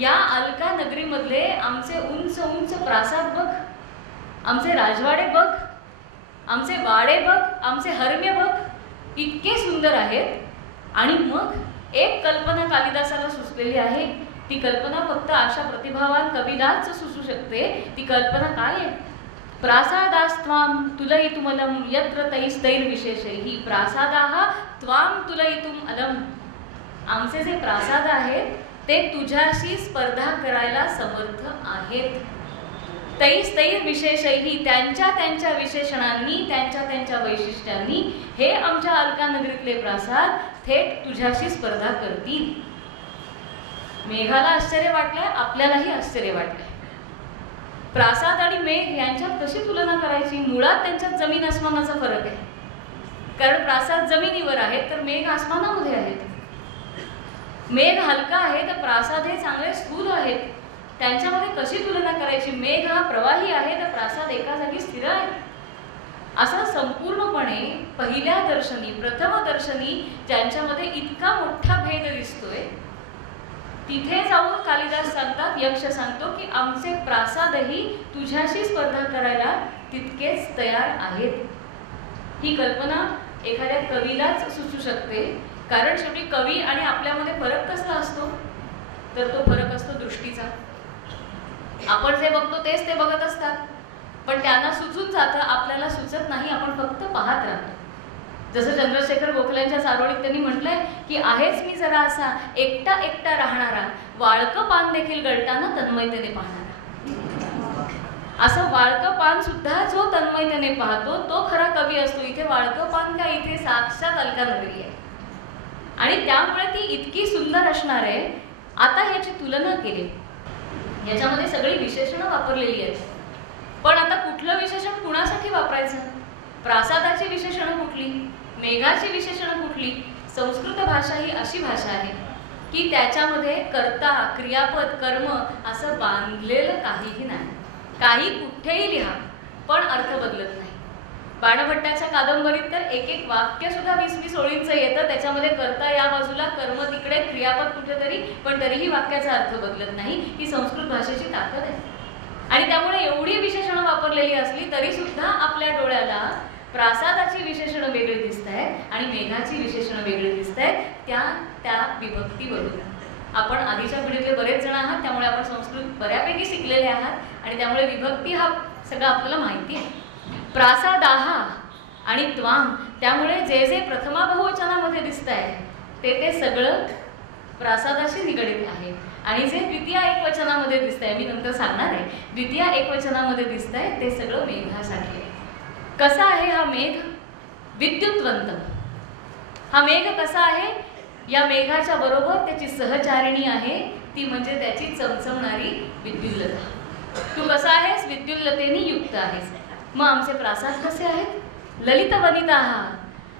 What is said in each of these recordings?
या अलका नगरीमधले आमचे उंच उंच प्रासाद बघ, आमचे राजवाडे बघ, आमचे वाडे बघ, आमचे हरमे बघ, इतके सुंदर आहेत. आणि मग एक कल्पना कालिदासाला सुचलेली आहे. ती कल्पना फक्त अशा प्रतिभावान कवीलाच सुचू शकते. ती कल्पना काय आहे? प्रासादास्त्वां तुलयितुमलं यत्र तैस्तैर्विशेषैः प्रासादाः त्वां तुलयितुम अलम. आमचे जे प्रासाद आहेत ते तुझ्याशी स्पर्धा करायला समर्थ आहेत. तैस्तैर विशेषैः त्यांच्या त्यांच्या विशेषणांनी, त्यांच्या त्यांच्या वैशिष्ट्यांनी हे आमच्या अलका नगरीतले प्रासाद थेट तुझ्याशी स्पर्धा करतील. मेघाला आश्चर्य वाटलंय, आपल्यालाही आश्चर्य वाटलंय. प्रासाद आणि मेघ यांच्यात कशी तुलना करायची? मुळात त्यांच्यात जमीन आसमानाचा फरक आहे. कारण प्रासाद जमिनीवर आहेत तर मेघ आसमानामध्ये आहेत. मेघ हलका आहे तर प्रासाद हे चांगले स्थूल आहेत. त्यांच्यामध्ये कशी तुलना करायची? मेघ हा प्रवाही आहे तर प्रासाद एका जागी स्थिर आहे. असं संपूर्णपणे पहिल्या दर्शनी, प्रथम दर्शनी ज्यांच्यामध्ये इतका मोठा भेद दिसतोय, तिथे जाऊन कालिदास सांगतात, यक्ष सांगतो की आमचे प्रासादही तुझ्याशी स्पर्धा करायला तितकेच तयार आहेत. ही कल्पना एखाद्या कवीलाच सुचू शकते. कारण शेवटी कवी आणि आपल्यामध्ये फरक कसला असतो? तर तो फरक असतो दृष्टीचा. आपण जे बघतो तेच ते बघत असतात, पण त्यांना सुचून जातं, आपल्याला सुचत नाही. आपण फक्त पाहत राहतो. जसं चंद्रशेखर गोखल्यांच्या चारोळीत त्यांनी म्हटलंय की आहेच मी जरा असा एकटा एकटा राहणारा, वाळकं पान देखील गळताना तन्मयतेने पाहणारा. असं वाळकं पान सुद्धा जो तन्मयतेने पाहतो तो खरा कवी असतो. इथे वाळकं पान का, इथे साक्षात अलका नगरी आहे. आणि त्यामुळे ती इतकी सुंदर असणार आहे. आता ह्याची तुलना केली, याच्यामध्ये सगळी विशेषणं वापरलेली आहेत. पण आता कुठलं विशेषण कुणासाठी वापरायचं? प्रासादाची विशेषणं कुठली? मेघाची विशेषणं कुठली? संस्कृत भाषा ही अशी भाषा आहे की त्याच्यामध्ये कर्ता, क्रियापद, कर्म असं बांधलेलं काहीही नाही. काही कुठेही लिहा पण अर्थ बदलत नाही. बाणभट्टाच्या कादंबरीत तर एक एक वाक्य सुद्धा 20-20 ओळींचं येतं. त्याच्यामध्ये कर्ता या बाजूला, कर्म तिकडे, क्रियापद कुठेतरी, पण तरीही वाक्याचा अर्थ बदलत नाही. ही संस्कृत भाषेची ताकद आहे. आणि त्यामुळे एवढी विशेषणं वापरलेली असली तरी सुद्धा आपल्या डोळ्याला प्रासादाची विशेषणं वेगळी दिसत आहेत आणि मेघाची विशेषणं वेगळी दिसत आहेत. त्या विभक्तीवरून. आपण आधीच्या पिढीतले बरेच जण आहात, त्यामुळे आपण संस्कृत बऱ्यापैकी शिकलेले आहात आणि त्यामुळे विभक्ती हा सगळं आपल्याला माहिती आहे. प्रासादाः आणि त्वां, त्यामुळे जे जे प्रथमा बहुवचनामध्ये दिसत आहे ते सगळं प्रासादाशी निगडीत आहे. आणि जे द्वितीय एकवचनामध्ये दिसत आहे, मी नंतर सांगणार आहे, द्वितीय एकवचनामध्ये दिसत आहे ते सगळं मेघासाठी आहे. कसा आहे हा मेघ? विद्युतवंत. हा मेघ कसा आहे? या मेघाच्या बरोबर त्याची सहचारिणी आहे, ती म्हणजे त्याची चमचमणारी विद्युल्लता. तू कसा आहेस? विद्युल्लतेने युक्त आहेस. मग आमचे प्रासाद कसे आहेत? ललित वनिताः.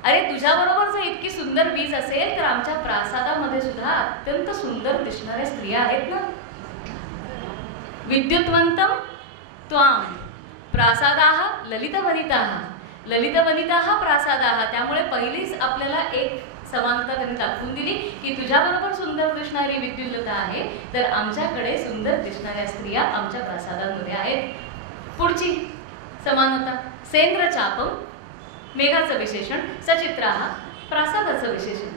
अरे तुझ्याबरोबर जर इतकी सुंदर वीज असेल तर आमच्या प्रासादामध्ये सुद्धा अत्यंत सुंदर दिसणाऱ्या स्त्रिया आहेत ना. विद्युतवंतम त्वां प्रासादाः ललितवनिताः. ललितवनिताः प्रासादाः. त्यामुळे पहिलीच आपल्याला एक समानता त्यांनी दाखवून दिली की तुझ्याबरोबर सुंदर दिसणारी विद्युल्लता आहे तर आमच्याकडे सुंदर दिसणाऱ्या स्त्रिया आमच्या प्रासादांमध्ये आहेत. पुढची समानता सेंद्र चापम, मेघाचं विशेषण, सचित्राः प्रासादाचं विशेषण.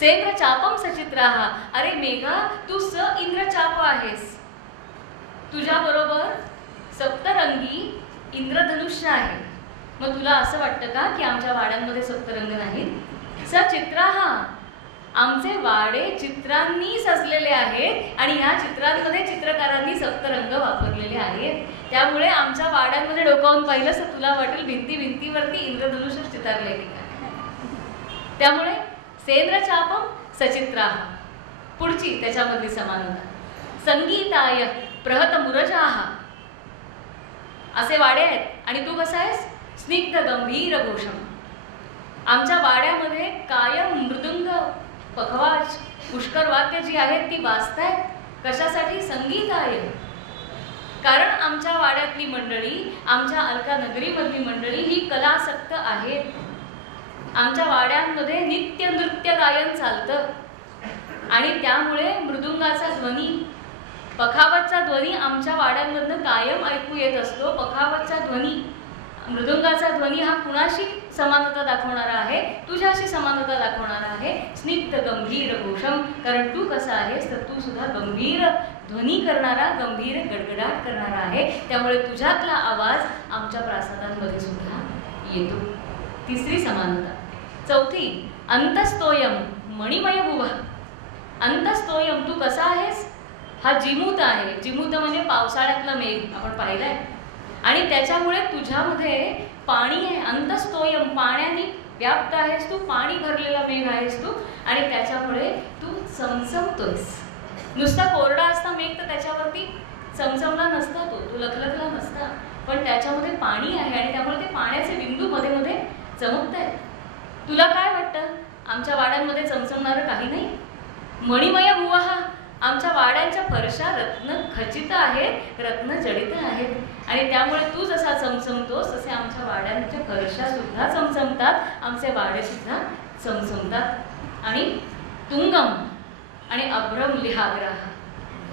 सेंद्र चापम सचित्राः. अरे मेघा तू स इंद्र चाप आहेस. तुझ्याबरोबर सप्तरंगी इंद्रधनुष्य आहे. मग तुला असं वाटतं का की आमच्या वाड्यांमध्ये सप्तरंग नाहीत? सचित्राः. आमचे वाडे चित्रांनी सजलेले आहेत आणि ह्या चित्रांमध्ये चित्रकारांनी सप्तरंग वापरलेले आहेत. त्यामुळे आमच्या वाड्यांमध्ये डोकावून पाहिलं तर तुला वाटेल भिंतीवरती इंद्रधनुष्य चितारले की काय. त्यामुळे सेंद्र चापम सचित्राः. पुढची त्याच्यामधली समानता संगीताय प्रहत मुरजाः. असे वाडे आहेत आणि तू कसा आहेस? स्निग्ध गंभीर घोषम. आमच्या वाड्यामध्ये कायम मृदुंग, पखवाज, पुष्कर वाद्य जी आहेत ती वाजतायत. कशासाठी? संगीताय. कारण आमच्या वाड्यातली मंडळी, आमच्या अलका नगरीमधली मंडळी ही कलासक्त आहेत. आमच्या वाड्यांमध्ये नित्य नृत्य गायन चालतं आणि त्यामुळे मृदुंगाचा ध्वनी, पखावतचा ध्वनी आमच्या वाड्यांमधनं कायम ऐकू येत असतो. पखावतचा ध्वनी, मृदुंगाचा ध्वनी हा कुणाशी समानता दाखवणारा आहे? तुझ्याशी समानता दाखवणारा आहे. स्निग्ध गंभीर घोषम, कारण तू कसा आहेस तर तू सुद्धा गंभीर ध्वनी करणारा, गंभीर गडगडाट करणारा आहे. त्यामुळे तुझ्यातला आवाज आमच्या प्रासादांमध्ये सुद्धा येतो. तिसरी समानता. चौथी, अंतस्तोयम मणिमय भुवा. अंतस्तोयम, तू कसा आहेस? हा जिमूत आहे. जिमूत म्हणजे पावसाळ्यातला मेघ, आपण पाहिलाय. आणि त्याच्यामुळे तुझ्यामध्ये पाणी आहे. अंतस्तोयम, पाण्याने व्याप्त आहेस तू, पाणी भरलेला मेघ आहेस तू. आणि त्याच्यामुळे तू चमचमतोयस. नुसता कोरडा असता मेघ तर त्याच्यावरती चमचमला नसता, तो लखलखला नसता, पण त्याच्यामध्ये पाणी आहे आणि त्यामुळे ते पाण्याचे बिंदू मध्ये मध्ये चमकत आहेत. तुला काय वाटतं? आमच्या वाड्यांमध्ये चमचमणारं काही नाही? मणिमय भुवा, आमच्या वाड्यांच्या फरशा रत्न खचित आहेत, रत्न जडित आहेत. आणि त्यामुळे तू जसा चमचमतोस तसे आमच्या वाड्यांच्या फरशा सुद्धा चमचमतात, आमचे वाडे सुद्धा चमचमतात. आणि तुंगम आणि अभ्रम लिहाग्राह,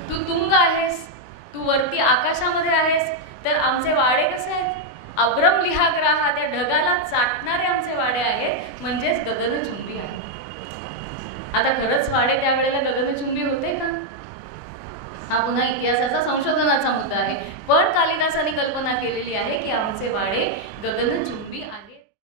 तू तुंग आहेस, तू वरती आकाशामध्ये आहेस, तर आमचे वाडे कसे आहेत? अभ्रम लिहाग्राह, त्या ढगाला चाटणारे आमचे वाडे आहेत, म्हणजेच गगनचुंबी आहेत. आता खरंच वाडे त्यावेळेला गगनचुंबी होते का? हा पुन्हा इतिहासाचा संशोधनाचा मुद्दा आहे. पण कालिदासाने कल्पना केलेली आहे की आमचे वाडे गगनचुंबी आहेत.